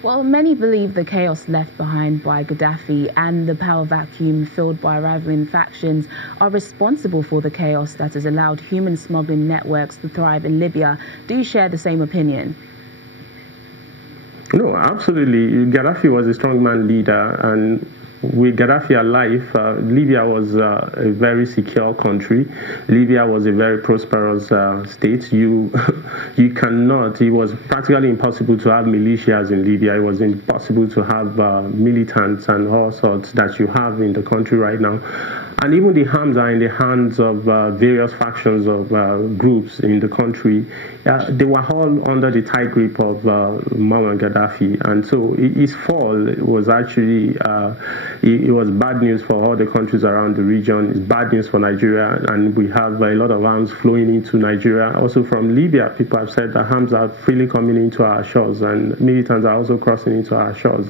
Well, many believe the chaos left behind by Gaddafi and the power vacuum filled by rivaling factions are responsible for the chaos that has allowed human smuggling networks to thrive in Libya. Do you share the same opinion? No, absolutely. Gaddafi was a strongman leader, and with Gaddafi alive, Libya was a very secure country. Libya was a very prosperous state. You cannot, it was practically impossible to have militias in Libya. It was impossible to have militants and all sorts that you have in the country right now. And even the arms are in the hands of various factions of groups in the country. They were all under the tight grip of Muammar Gaddafi. And so his fall was actually, it was bad news for all the countries around the region. It's bad news for Nigeria. And we have a lot of arms flowing into Nigeria. Also from Libya, people have said that arms are freely coming into our shores, and militants are also crossing into our shores.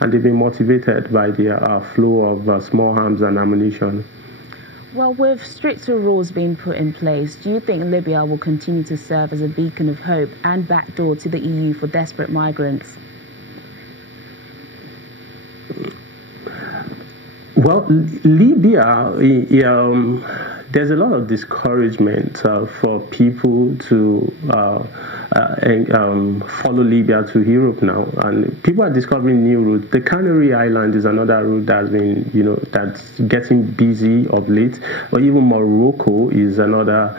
And they've been motivated by the flow of small arms and ammunition. Well, with stricter rules being put in place, do you think Libya will continue to serve as a beacon of hope and backdoor to the EU for desperate migrants? Well, Libya, there's a lot of discouragement for people to follow Libya to Europe now, and people are discovering new routes. The Canary Island is another route that's been, that's getting busy of late. Or even Morocco is another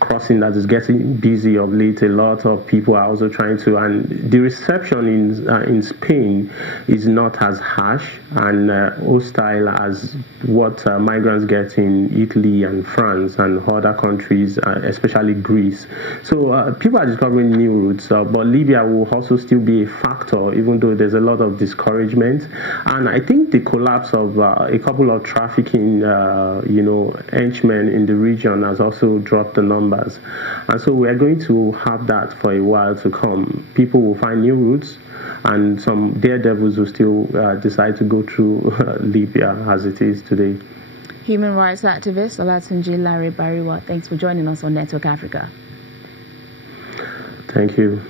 crossing that is getting busy of late. A lot of people are also trying to, and the reception in Spain is not as harsh and hostile as what migrants get in Italy and France and other countries, especially Greece. So people are discovering new routes, but Libya will also still be a factor, even though there's a lot of discouragement. And I think the collapse of a couple of trafficking, henchmen in the region has also dropped the numbers. And so we are going to have that for a while to come. People will find new routes, and some daredevils will still decide to go through Libya as it is today. Human rights activist Olatunji Larry Bariwa, thanks for joining us on Network Africa. Thank you.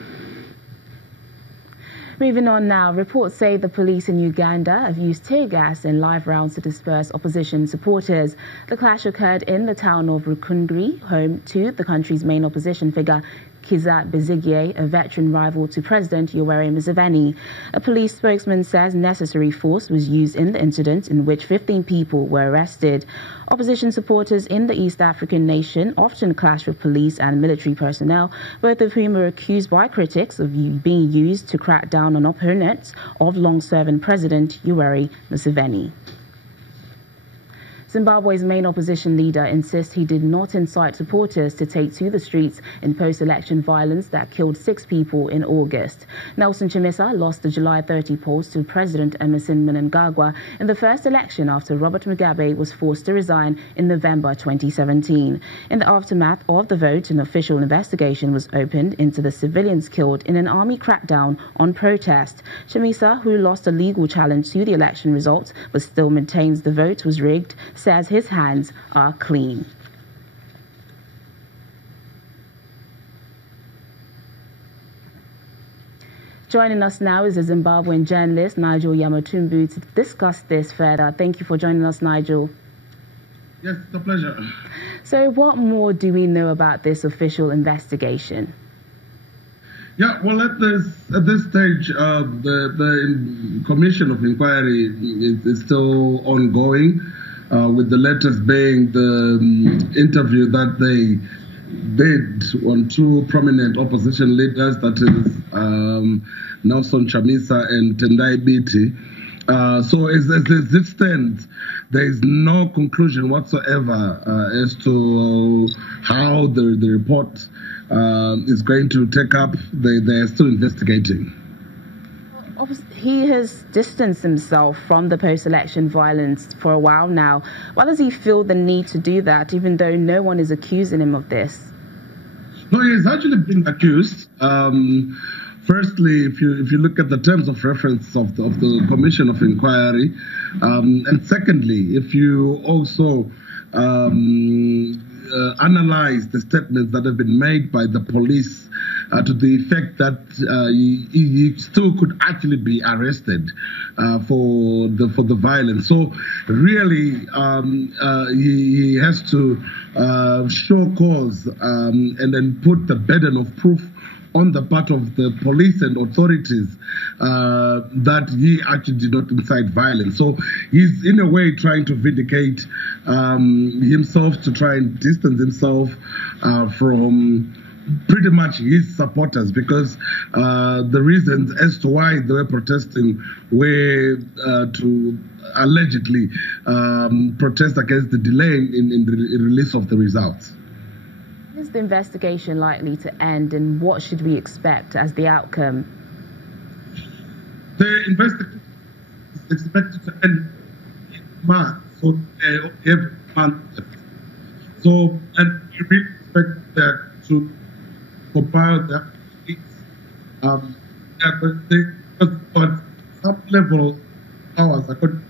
Moving on now, reports say the police in Uganda have used tear gas and live rounds to disperse opposition supporters. The clash occurred in the town of Rukungri, home to the country's main opposition figure, Kizza Besigye, a veteran rival to President Yoweri Museveni. A police spokesman says necessary force was used in the incident, in which 15 people were arrested. Opposition supporters in the East African nation often clash with police and military personnel, both of whom are accused by critics of being used to crack down on opponents of long-serving President Yoweri Museveni. Zimbabwe's main opposition leader insists he did not incite supporters to take to the streets in post-election violence that killed 6 people in August. Nelson Chamisa lost the July 30 polls to President Emerson Mnangagwa in the first election after Robert Mugabe was forced to resign in November 2017. In the aftermath of the vote, an official investigation was opened into the civilians killed in an army crackdown on protest. Chamisa, who lost a legal challenge to the election results but still maintains the vote was rigged, says his hands are clean. Joining us now is a Zimbabwean journalist, Nigel Yamatumbu, to discuss this further. Thank you for joining us, Nigel. Yes, it's a pleasure. So what more do we know about this official investigation? Yeah, well, at this stage, the commission of inquiry is still ongoing, with the latest being the interview that they did on 2 prominent opposition leaders, that is Nelson Chamisa and Tendai Biti. So as it stands, there is no conclusion whatsoever as to how the report is going to take up. They are still investigating. He has distanced himself from the post-election violence for a while now. Why does he feel the need to do that, even though no one is accusing him of this? No, he's actually been accused. Firstly, if you look at the terms of reference of the Commission of Inquiry, and secondly, if you also analyze the statements that have been made by the police to the effect that he still could actually be arrested for the violence. So really, he has to show cause and then put the burden of proof on the part of the police and authorities that he actually did not incite violence. So he's in a way trying to vindicate himself, to try and distance himself from pretty much his supporters, because the reasons as to why they were protesting were to allegedly protest against the delay in the release of the results. Is the investigation likely to end, and what should we expect as the outcome? The investigation is expected to end in March, so every month. So, and we really expect that to compile the but some level of powers according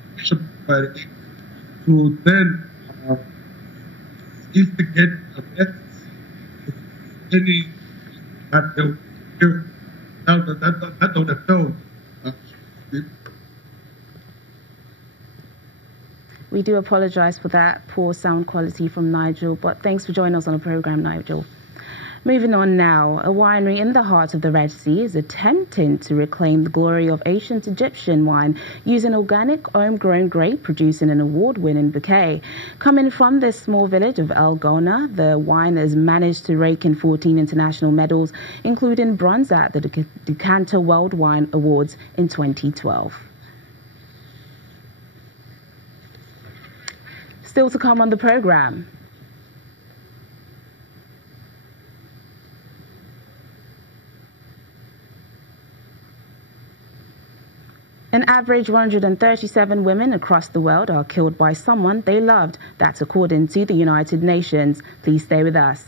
to then instigate arrests. Any that would have failed. We do apologise for that poor sound quality from Nigel, but thanks for joining us on the programme, Nigel. Moving on now, a winery in the heart of the Red Sea is attempting to reclaim the glory of ancient Egyptian wine using organic homegrown grape, producing an award-winning bouquet. Coming from this small village of El Gona, the wine has managed to rake in 14 international medals, including bronze at the Decanter World Wine Awards in 2012. Still to come on the programme. An average 137 women across the world are killed by someone they loved. That's according to the United Nations. Please stay with us.